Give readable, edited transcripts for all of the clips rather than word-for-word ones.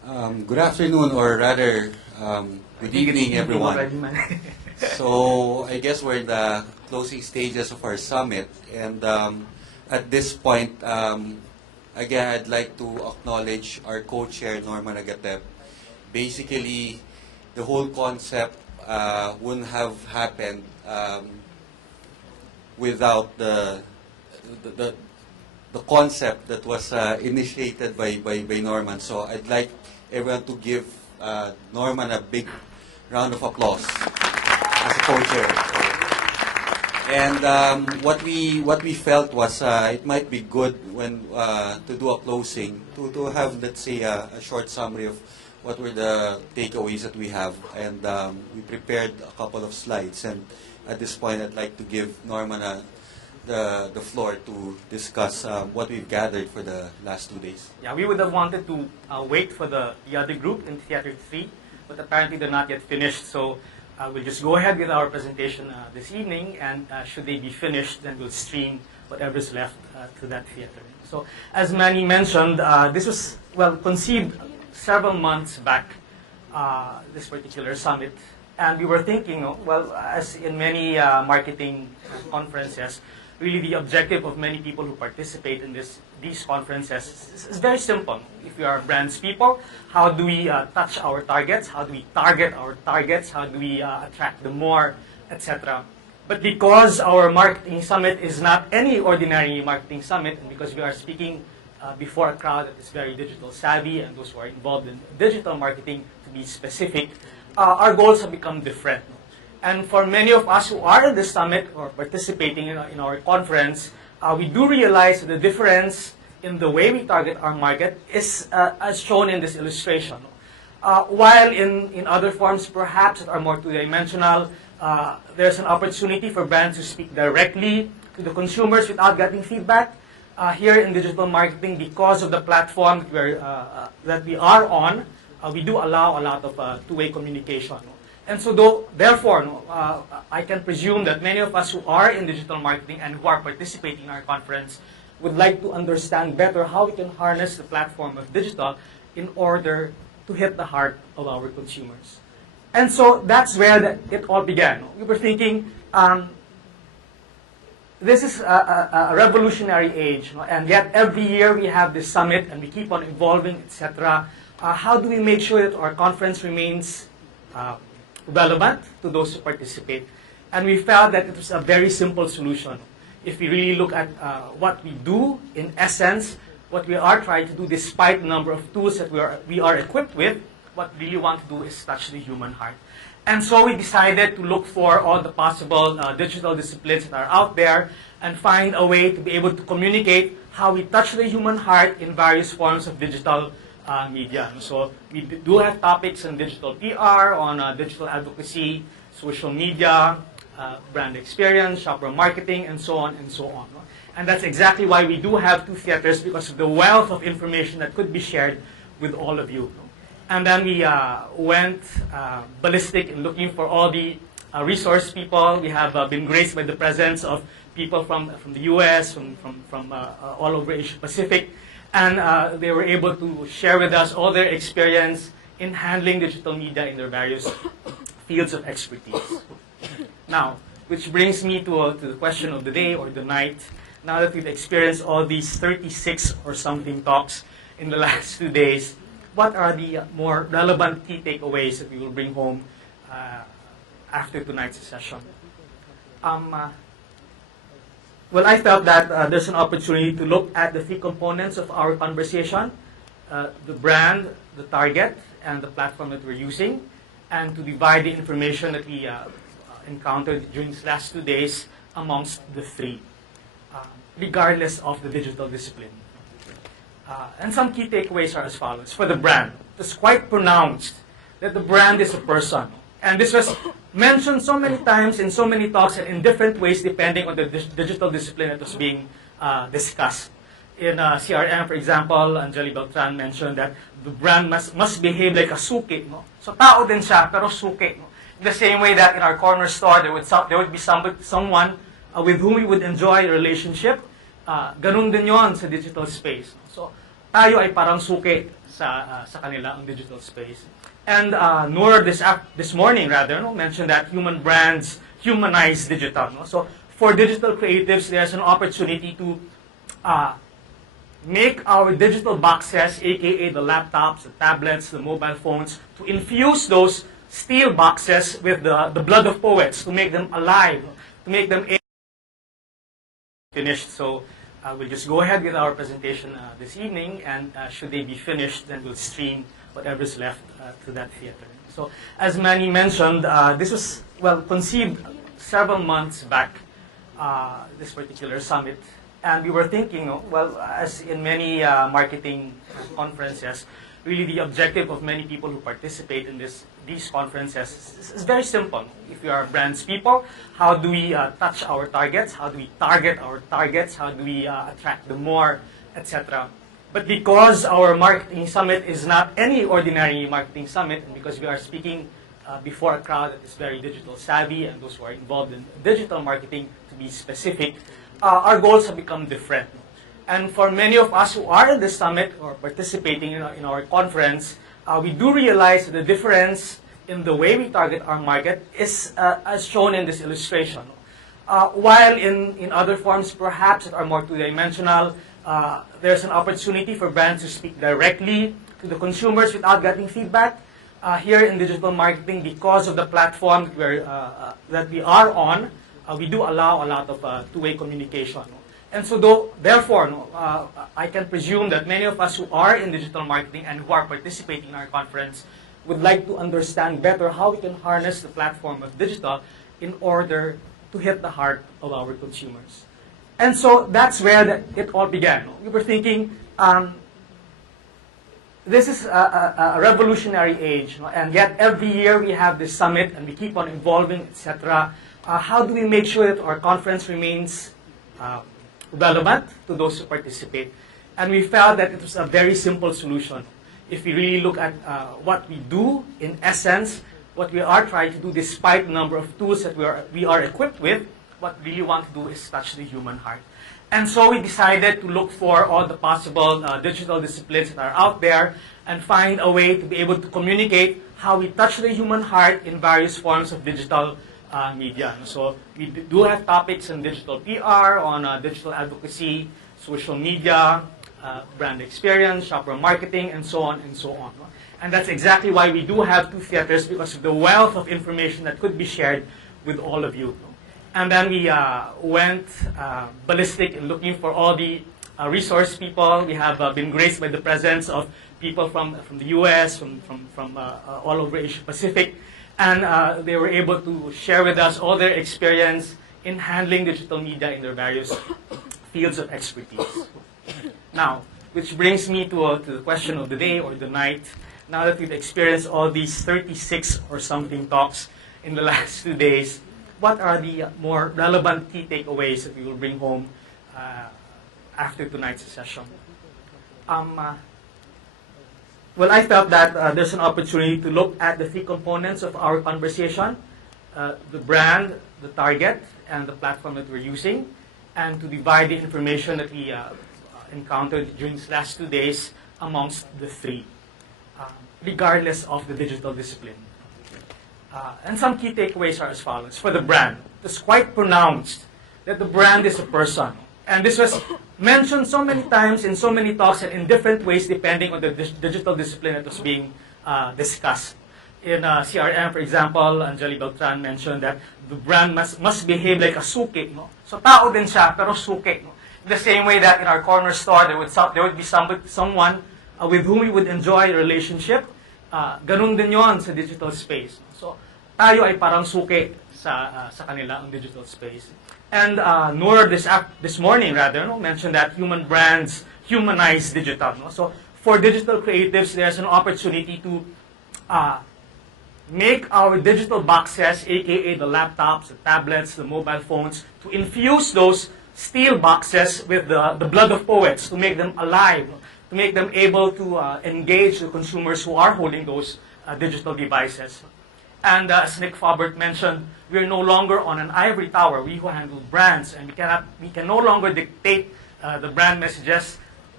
Good afternoon, or rather, good evening, everyone. So, I guess we're in the closing stages of our summit, and at this point, again, I'd like to acknowledge our co-chair, Norman Agatep. Basically, the whole concept wouldn't have happened without the, the concept that was initiated by Norman. So I'd like everyone to give Norman a big round of applause as a co-chair. And what we felt was it might be good when to do a closing to have, let's say, a short summary of what were the takeaways that we have, and we prepared a couple of slides. And at this point, I'd like to give Norman the floor to discuss what we've gathered for the last 2 days. Yeah, we would have wanted to wait for the other group in Theater 3, but apparently they're not yet finished, so we'll just go ahead with our presentation this evening, and should they be finished, then we'll stream whatever's left to that theater. So, as Manny mentioned, this was, well, conceived several months back, this particular summit, and we were thinking, well, as in many marketing conferences, really the objective of many people who participate in these conferences is very simple. If we are brands people, how do we touch our targets? How do we target our targets? How do we attract them more, etc.? But because our marketing summit is not any ordinary marketing summit, and because we are speaking before a crowd that is very digital savvy and those who are involved in digital marketing, to be specific, our goals have become different. And for many of us who are in this summit or participating in our conference, we do realize that the difference in the way we target our market is as shown in this illustration. While in other forms, perhaps, that are more two-dimensional, there's an opportunity for brands to speak directly to the consumers without getting feedback. Here in digital marketing, because of the platform that we are on, we do allow a lot of two-way communication. And so, therefore, I can presume that many of us who are in digital marketing and who are participating in our conference would like to understand better how we can harness the platform of digital in order to hit the heart of our consumers. And so that's where it all began. We were thinking, this is a revolutionary age, and yet every year we have this summit and we keep on evolving, etc. How do we make sure that our conference remains relevant to those who participate? And we felt that it was a very simple solution. If we really look at what we do, in essence, what we are trying to do, despite the number of tools that we are equipped with, what we really want to do is touch the human heart. And so we decided to look for all the possible digital disciplines that are out there and find a way to be able to communicate how we touch the human heart in various forms of digital media. So we do have topics on digital PR, on digital advocacy, social media, brand experience, shopper marketing, and so on and so on. And that's exactly why we do have two theaters, because of the wealth of information that could be shared with all of you. And then we went ballistic in looking for all the resource people. We have been graced by the presence of people from the US, from all over Asia Pacific. And they were able to share with us all their experience in handling digital media in their various fields of expertise. Now, which brings me to the question of the day or the night. Now that we've experienced all these 36 or something talks in the last 2 days, what are the more relevant key takeaways that we will bring home after tonight's session? Well, I felt that there's an opportunity to look at the three components of our conversation, the brand, the target, and the platform that we're using, and to divide the information that we encountered during these last 2 days amongst the three, regardless of the digital discipline. And some key takeaways are as follows. For the brand, it's quite pronounced that the brand is a person. And this was mentioned so many times in so many talks and in different ways depending on the digital discipline that was being discussed. In CRM, for example, Angeli Beltran mentioned that the brand must behave like a suki. No? So tao din siya, pero suki. No? In the same way that in our corner store, there would be someone with whom we would enjoy a relationship. Ganun din yon sa digital space. So tayo ay parang suki sa kanila ang digital space. And Noor this morning rather mentioned that human brands humanize digital. No? So for digital creatives, there's an opportunity to make our digital boxes, aka the laptops, the tablets, the mobile phones, to infuse those steel boxes with the blood of poets, to make them alive, to make them finished. So we'll just go ahead with our presentation this evening, and should they be finished, then we'll stream whatever's left to that theater. So as Manny mentioned, this was, well, conceived several months back, this particular summit. And we were thinking, well, as in many marketing conferences, really the objective of many people who participate in these conferences is very simple. If we are brands people, how do we touch our targets? How do we target our targets? How do we attract them more, etc.? But because our marketing summit is not any ordinary marketing summit, and because we are speaking before a crowd that is very digital savvy and those who are involved in digital marketing, to be specific, our goals have become different. And for many of us who are in this summit or participating in our conference, we do realize the difference in the way we target our market is as shown in this illustration. While in other forms, perhaps that are more two-dimensional, there's an opportunity for brands to speak directly to the consumers without getting feedback. Here in digital marketing, because of the platform that we are on, we do allow a lot of two-way communication. And so therefore, I can presume that many of us who are in digital marketing and who are participating in our conference would like to understand better how we can harness the platform of digital in order to hit the heart of our consumers. And so that's where it all began. We were thinking, this is a revolutionary age, and yet every year we have this summit and we keep on evolving, etc. How do we make sure that our conference remains relevant to those who participate? And we felt that it was a very simple solution. If we really look at what we do, in essence, what we are trying to do, despite the number of tools that we are equipped with, what we really want to do is touch the human heart. And so we decided to look for all the possible digital disciplines that are out there and find a way to be able to communicate how we touch the human heart in various forms of digital media. So we do have topics on digital PR, on digital advocacy, social media, brand experience, shopper marketing, and so on and so on. And that's exactly why we do have two theaters, because of the wealth of information that could be shared with all of you. And then we went ballistic in looking for all the resource people. We have been graced by the presence of people from the US, from all over Asia Pacific. And they were able to share with us all their experience in handling digital media in their various fields of expertise. Now, which brings me to the question of the day or the night. Now that we've experienced all these 36 or something talks in the last 2 days, what are the more relevant key takeaways that we will bring home after tonight's session? Well, I felt that there's an opportunity to look at the three components of our conversation, the brand, the target, and the platform that we're using, and to divide the information that we encountered during these last 2 days amongst the three, regardless of the digital discipline. And some key takeaways are as follows. For the brand, it's quite pronounced that the brand is a person. And this was mentioned so many times in so many talks and in different ways depending on the digital discipline that was being discussed. In CRM, for example, Angeli Beltran mentioned that the brand must behave like a suki. No? So tao din siya, pero suki. No? The same way that in our corner store, there would be someone with whom we would enjoy a relationship. Ganun din yon sa digital space. So, tayo ay parang suki sa kanila ang digital space. And Noor this morning mentioned that human brands humanize digital. No? So, for digital creatives, there's an opportunity to make our digital boxes, aka the laptops, the tablets, the mobile phones, to infuse those steel boxes with the blood of poets, to make them alive, to make them able to engage the consumers who are holding those digital devices. And as Nick Faubert mentioned, we're no longer on an ivory tower. We who handle brands, and we can no longer dictate the brand messages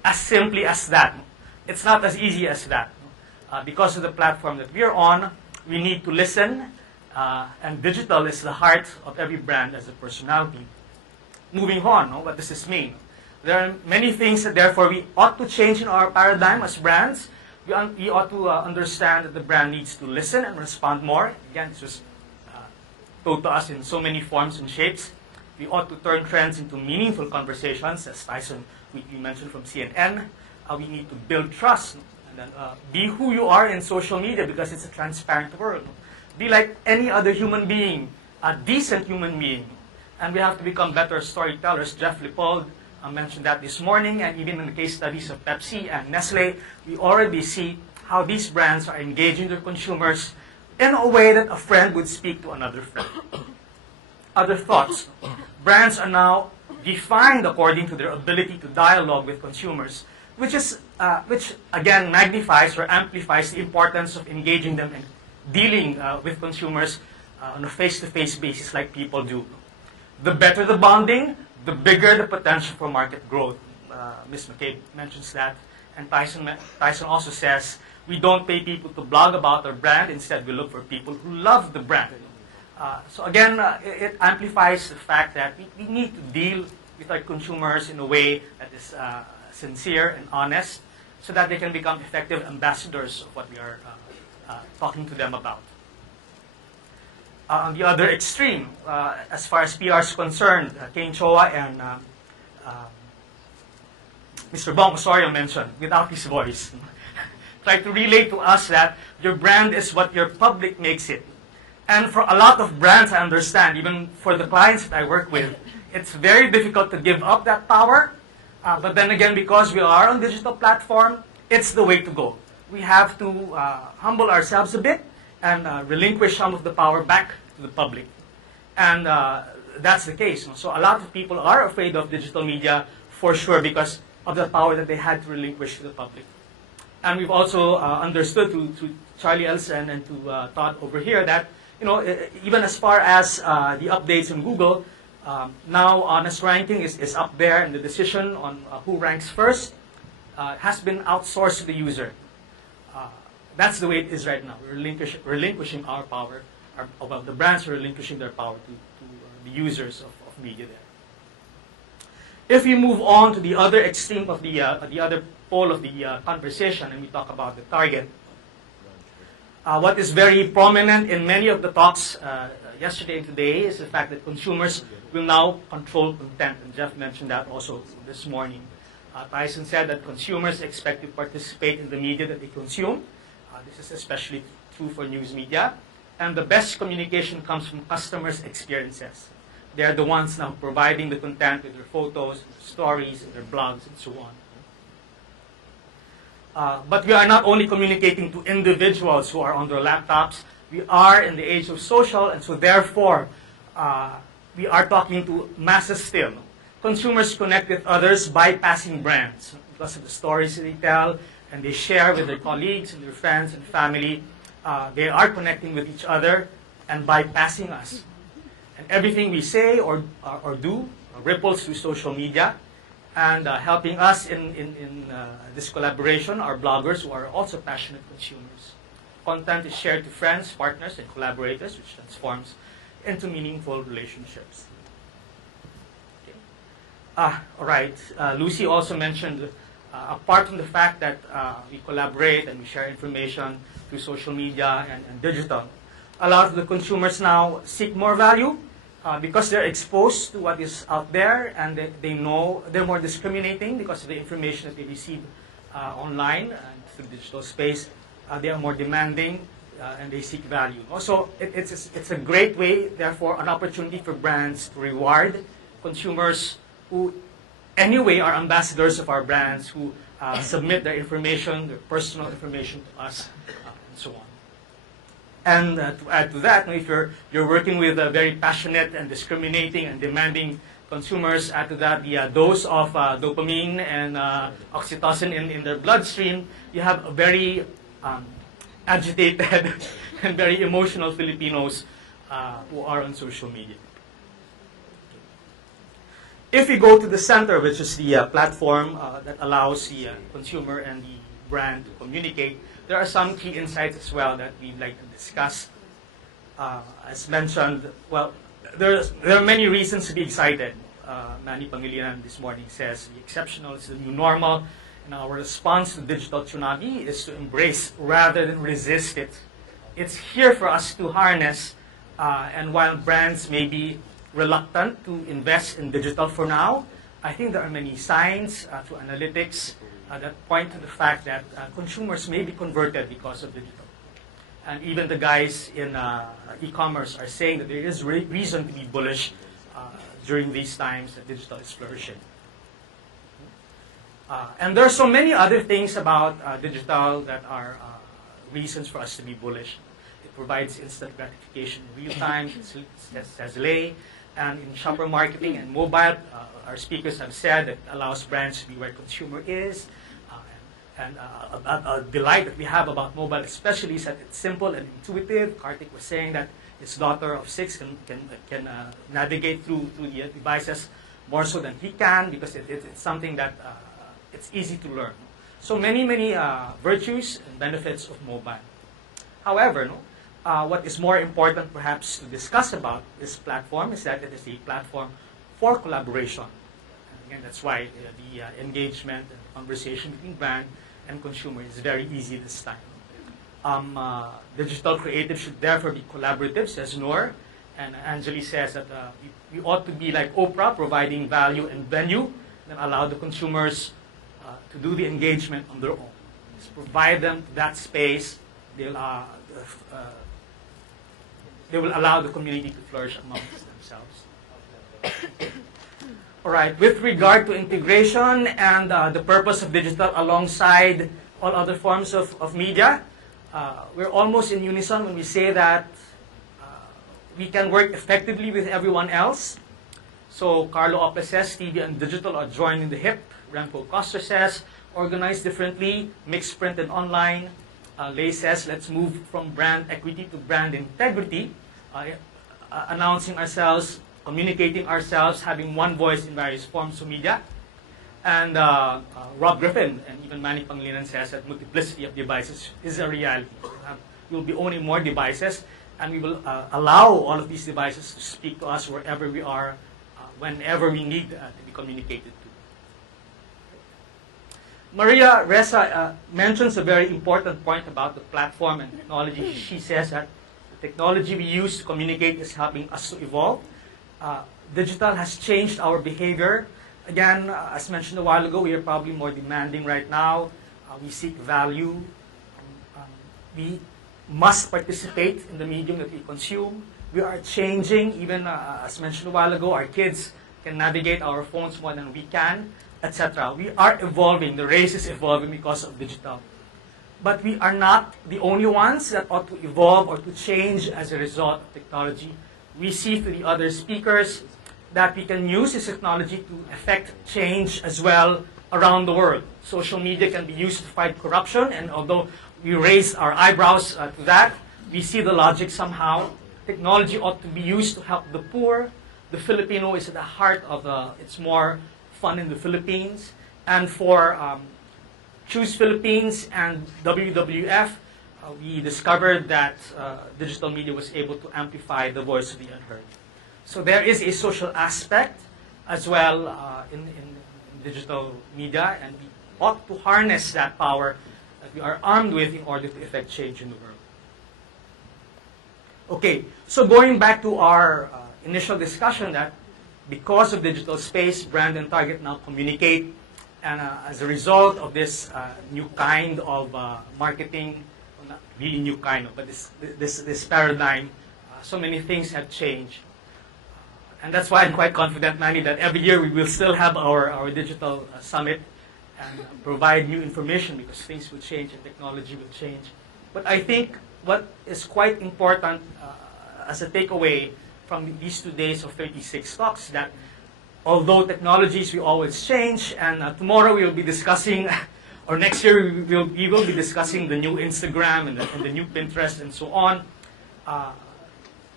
as simply as that. It's not as easy as that. Because of the platform that we are on, we need to listen, and digital is the heart of every brand as a personality. Moving on, what does this mean? There are many things that therefore we ought to change in our paradigm as brands. We ought to understand that the brand needs to listen and respond more. Again, this was told to us in so many forms and shapes. We ought to turn trends into meaningful conversations, as Tyson, we mentioned from CNN. We need to build trust. And then, be who you are in social media because it's a transparent world. Be like any other human being, a decent human being. And we have to become better storytellers. Jeff Lippold mentioned that this morning, and even in the case studies of Pepsi and Nestle, we already see how these brands are engaging their consumers in a way that a friend would speak to another friend. Other thoughts. Brands are now defined according to their ability to dialogue with consumers, which again magnifies or amplifies the importance of engaging them and dealing with consumers on a face-to-face basis like people do. The better the bonding, the bigger the potential for market growth. Ms. McCabe mentions that. And Tyson also says, we don't pay people to blog about our brand. Instead, we look for people who love the brand. So again, it amplifies the fact that we need to deal with our consumers in a way that is sincere and honest so that they can become effective ambassadors of what we are talking to them about. On the other extreme, as far as PR is concerned, Kane Choa and Mr. Bong Osorio mentioned, without his voice, try to relate to us that your brand is what your public makes it. And for a lot of brands, I understand, even for the clients that I work with, it's very difficult to give up that power. But then again, because we are on digital platform, it's the way to go. We have to humble ourselves a bit and relinquish some of the power back to the public. And that's the case. So a lot of people are afraid of digital media for sure because of the power that they had to relinquish to the public. And we've also understood through Charlie Elson and to Todd over here that, even as far as the updates in Google, now honest ranking is up there, and the decision on who ranks first has been outsourced to the user. That's the way it is right now. We're relinquishing our power. The brands are relinquishing their power to the users of media there. If we move on to the other extreme of the other pole of the conversation, and we talk about the target, what is very prominent in many of the talks yesterday and today is the fact that consumers will now control content, and Jeff mentioned that also this morning. Tyson said that consumers expect to participate in the media that they consume. This is especially true for news media. And the best communication comes from customers' experiences. They're the ones now providing the content with their photos, stories, and their blogs, and so on. But we are not only communicating to individuals who are on their laptops. We are in the age of social, and so therefore, we are talking to masses still. Consumers connect with others bypassing brands because of the stories they tell, and they share with their colleagues and their friends and family. They are connecting with each other and bypassing us. And everything we say or do ripples through social media. And helping us in this collaboration are bloggers who are also passionate consumers. Content is shared to friends, partners, and collaborators, which transforms into meaningful relationships. Okay. All right. Lucy also mentioned, apart from the fact that we collaborate and we share information through social media and digital, a lot of the consumers now seek more value because they're exposed to what is out there, and they know they're more discriminating because of the information that they receive online and through digital space. They are more demanding and they seek value. Also, it's a great way, therefore, an opportunity for brands to reward consumers who anyway are ambassadors of our brands, who submit their information, their personal information to us, and so on. And to add to that, if you're working with very passionate and discriminating and demanding consumers, add to that the dose of dopamine and oxytocin in their bloodstream, you have a very agitated and very emotional Filipinos who are on social media. if we go to the center, which is the platform that allows the consumer and the brand to communicate, there are some key insights as well that we'd like to discuss. As mentioned, well, there are many reasons to be excited. Manny this morning says the exceptional is the new normal, and our response to digital tsunami is to embrace rather than resist it. It's here for us to harness, and while brands may be reluctant to invest in digital for now, I think there are many signs through analytics that point to the fact that consumers may be converted because of digital. And even the guys in e-commerce are saying that there is reason to be bullish during these times that digital is flourishing. And there are so many other things about digital that are reasons for us to be bullish. It provides instant gratification in real time, it says Lay, and in shopper marketing and mobile, our speakers have said that it allows brands to be where consumer is. And a delight that we have about mobile especially is that it's simple and intuitive. Kartik was saying that his daughter of 6 can navigate through the devices more so than he can because it's something that it's easy to learn. So many virtues and benefits of mobile. However, what is more important perhaps to discuss about this platform is that it is a platform for collaboration. And again, that's why the engagement and conversation between brand and consumer is very easy this time. Digital creative should therefore be collaborative, says Noor. And Anjali says that we ought to be like Oprah, providing value and venue, and allow the consumers to do the engagement on their own. Just provide them that space. They will allow the community to flourish amongst themselves. All right, with regard to integration and the purpose of digital alongside all other forms of media, we're almost in unison when we say that we can work effectively with everyone else. So Carlo Opes says TV and digital are joined in the hip. Remco Coster says organize differently, mix print and online. Lay says let's move from brand equity to brand integrity, announcing ourselves, communicating ourselves, having one voice in various forms of media. And Rob Griffin and even Manny says that multiplicity of devices is a reality. We'll be owning more devices, and we will allow all of these devices to speak to us wherever we are, whenever we need to be communicated to. Maria Ressa mentions a very important point about the platform and technology. She says that the technology we use to communicate is helping us to evolve. Digital has changed our behavior. Again, as mentioned a while ago, we are probably more demanding right now. We seek value. We must participate in the medium that we consume. We are changing, even as mentioned a while ago, our kids can navigate our phones more than we can, etc. We are evolving. The race is evolving because of digital. But we are not the only ones that ought to evolve or to change as a result of technology. We see through the other speakers that we can use this technology to effect change as well around the world. Social media can be used to fight corruption, and although we raise our eyebrows to that, we see the logic somehow. Technology ought to be used to help the poor. The Filipino is at the heart of it's more fun in the Philippines. And for Choose Philippines and WWF, we discovered that digital media was able to amplify the voice of the unheard. So there is a social aspect as well in digital media, and we ought to harness that power that we are armed with in order to effect change in the world. Okay, so going back to our initial discussion that because of digital space, brand and target now communicate, and as a result of this new kind of marketing, well, not really new kind of, but this paradigm, so many things have changed. And that's why I'm quite confident, Manny, that every year we will still have our digital summit and provide new information because things will change and technology will change. But I think what is quite important as a takeaway from these 2 days of 36 talks that although technologies will always change, and tomorrow we will be discussing, or next year we will be discussing the new Instagram and the new Pinterest and so on,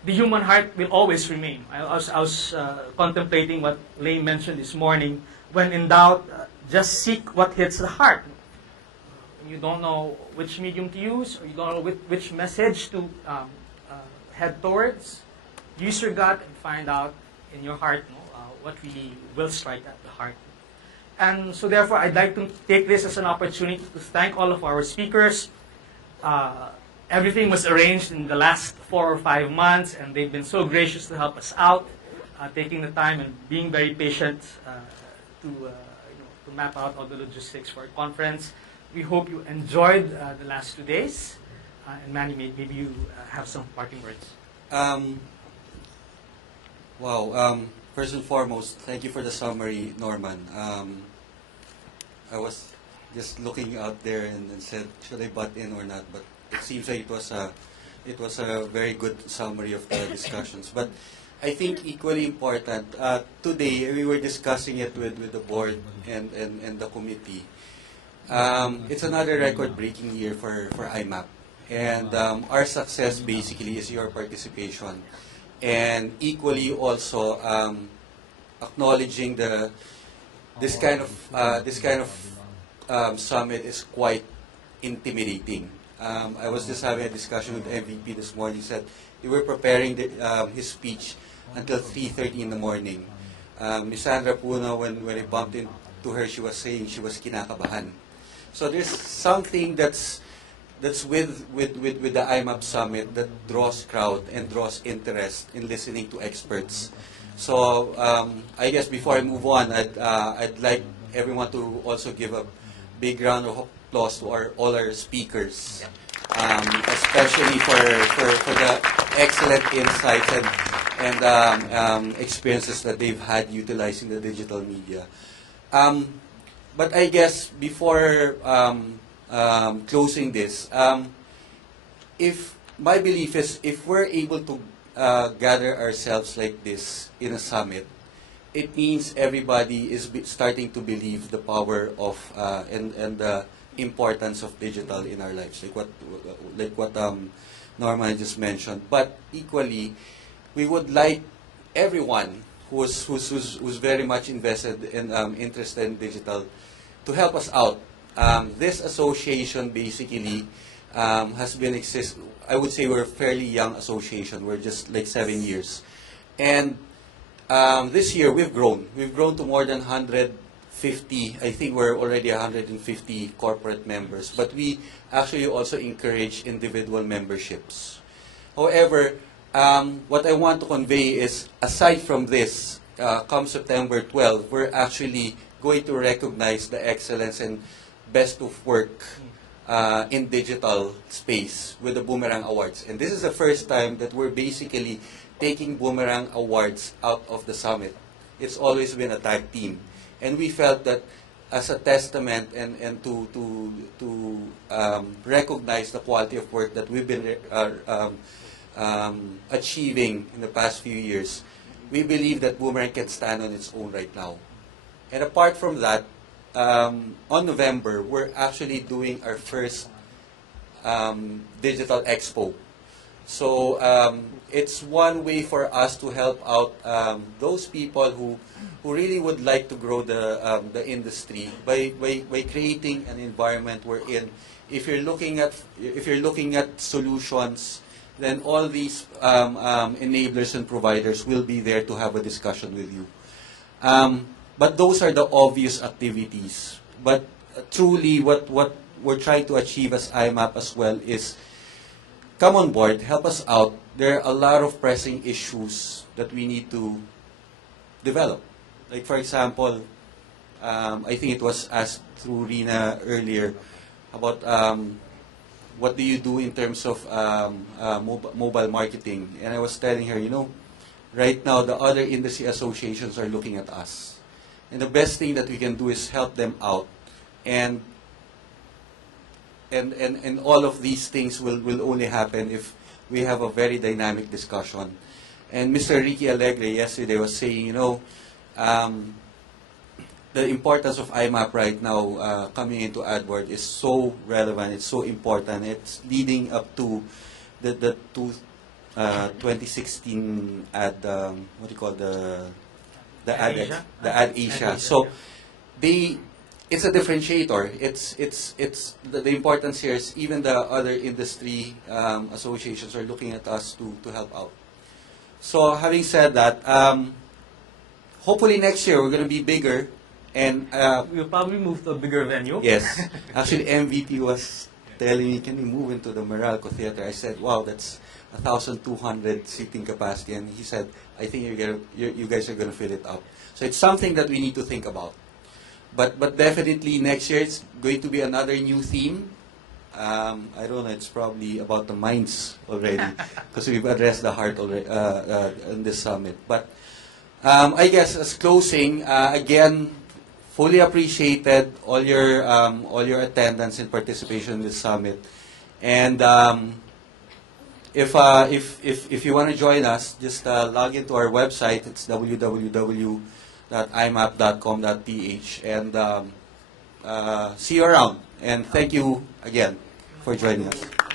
the human heart will always remain. I was contemplating what Lay mentioned this morning. When in doubt, just seek what hits the heart. You don't know which medium to use, or you don't know which message to head towards. Use your gut and find out in your heart what really will strike at the heart. And so therefore, I'd like to take this as an opportunity to thank all of our speakers. Everything was arranged in the last 4 or 5 months, and they've been so gracious to help us out, taking the time and being very patient to map out all the logistics for our conference. We hope you enjoyed the last 2 days. And Manny, maybe you have some parting words. First and foremost, thank you for the summary, Norman. I was just looking out there and said, should I butt in or not? But it seems like it was a very good summary of the discussions. But I think equally important, today we were discussing it with the board and the committee. It's another record-breaking year for IMAP. And our success basically is your participation. And equally also acknowledging this kind of summit is quite intimidating. I was just having a discussion with MVP this morning. He said they were preparing his speech until 3:30 in the morning. Ms. Sandra Puno, when I bumped into her, she was saying she was kinakabahan. So there's something that's with the IMAP summit that draws crowd and draws interest in listening to experts. So I guess before I move on, I'd like everyone to also give a big round of applause to all our speakers, especially for the excellent insights and experiences that they've had utilizing the digital media. But I guess before closing this, if my belief is if we're able to gather ourselves like this in a summit, it means everybody is starting to believe the power of and the importance of digital in our lives, like what Norman just mentioned. But equally, we would like everyone who's very much invested and interested in digital to help us out. This association basically has been I would say we're a fairly young association. We're just like 7 years, and this year we've grown. We've grown to more than 150. I think we're already 150 corporate members. But we actually also encourage individual memberships. However, what I want to convey is, aside from this, come September 12, we're actually going to recognize the excellence and best of work in digital space with the Boomerang Awards. And this is the first time that we're basically taking Boomerang Awards out of the summit. It's always been a tag team. And we felt that as a testament and to recognize the quality of work that we've been achieving in the past few years, we believe that Boomerang can stand on its own right now. And apart from that, on November, we're actually doing our first digital expo. So it's one way for us to help out those people who really would like to grow the industry by creating an environment wherein if you're looking at solutions, then all these enablers and providers will be there to have a discussion with you. But those are the obvious activities. But truly, what we're trying to achieve as IMAP as well is come on board, help us out. There are a lot of pressing issues that we need to develop. Like, for example, I think it was asked through Rina earlier about what do you do in terms of mobile marketing. And I was telling her, right now the other industry associations are looking at us. And the best thing that we can do is help them out. And all of these things will only happen if we have a very dynamic discussion. And Mr. Ricky Alegre yesterday was saying, the importance of IMAP right now coming into AdWord is so relevant, it's so important. It's leading up to the 2016 ad, what do you call the ad Asia? the ad Asia. So it's a differentiator. It's the importance here is even the other industry associations are looking at us to help out. So having said that, hopefully next year we're going to be bigger, and We'll probably move to a bigger venue. yes, actually MVP was telling me, can we move into the Meralco Theater? I said, wow, that's 1,200 seating capacity, and he said, I think you guys are going to fill it up. So it's something that we need to think about. But definitely next year it's going to be another new theme. I don't know, it's probably about the minds already, because we've addressed the heart already in this summit. But I guess as closing, again, fully appreciated all your attendance and participation in this summit. And if you want to join us, just log into our website. It's www.imap.com.ph, and see you around. And thank you again for joining us.